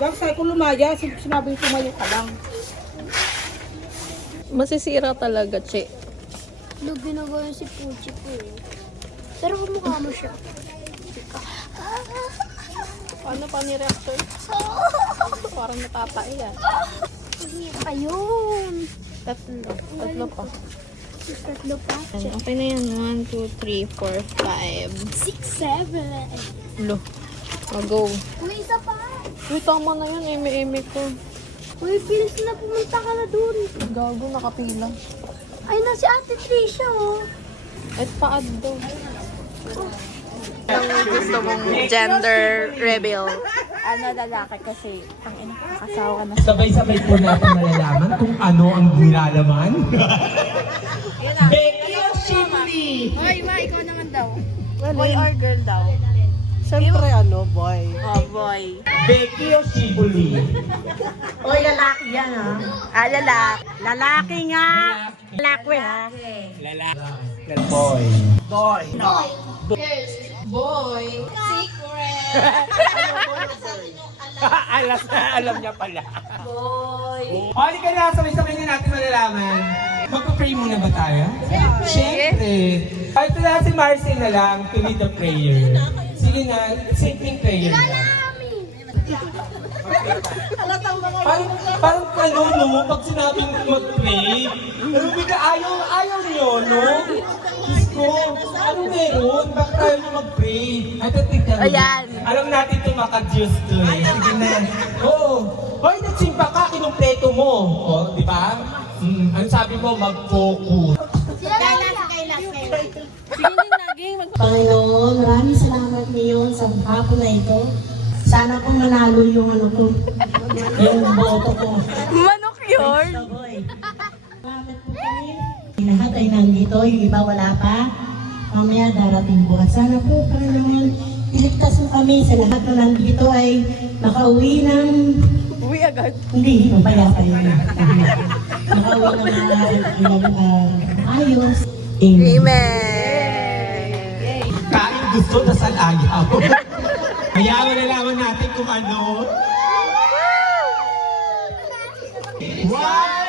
Gag, sabi ko lumaya. Sinabi ko tumayo ka lang. Masisira talaga, Che. Ano ginagawa si Puchi po eh. Pero kumukha mo siya. Paano pa ni reaction? Parang natatai ah. Ayun. Tatlo. Tatlo pa. Tatlo pa. Okay na yan. 1, 2, 3, 4, 5. 6, 7. Lo. Go. Uy, isa pa. Uy, tama na yun. Eme-eme ko. Uy, bilis na pumunta ka na dun. Gago, nakapila. Ay, na si Ate Tricia oh. At paad daw. Ang gusto mong gender reveal. Ano, lalaki kasi ang inakakasawa na. Sabay-sabay po natin malalaman kung ano ang nilalaman. Becky o Shimli? Hoy, ma, ikaw naman daw. Boy or Girl daw. Siyempre boy. Oh, boy. Becky o Shibuli? Oy, lalaki yan, ha? Ah, lalaki. Lalaki nga. Lalaki, ha? Lalaki. Boy. Boy. boy. alam niya pala. Boy. Halika na, sabay-sabay na natin malalaman. Magpa-pray muna ba tayo? Siyempre. Ay, ito na si Marcy na lang to lead the prayer. Sige na, simpleng prayer na. Parang ano, no? Pag sinabing mag-pray, ano bigla ayaw niyo, no? Diyos ko, ano meron? Bakit tayo na mag-pray? Ito, tignan mo. Ayan. Alam natin ito maka-Diyos to eh. Sige na. Oo. Hoy, nagsimba ka, kinumpleto mo. O, di ba? Ano sabi mo? Mag-focus. Panginoon, maraming salamat ngayon sa hapon na ito. Sana po manalo yung ano ko, yung boto ko. Manok yun. Salamat po kami. Lahat ay nandito, yung iba wala pa. Mamaya darating bukas. Sana po, Panginoon, iligtas mo kami sa lahat na nandito ay makauwi ng... Uwi agad. Hindi, mapayapa yun. Makauwi ng ayos. Amen. Kain gusto na sa agaw. Kaya malalaman natin kung ano. Wow!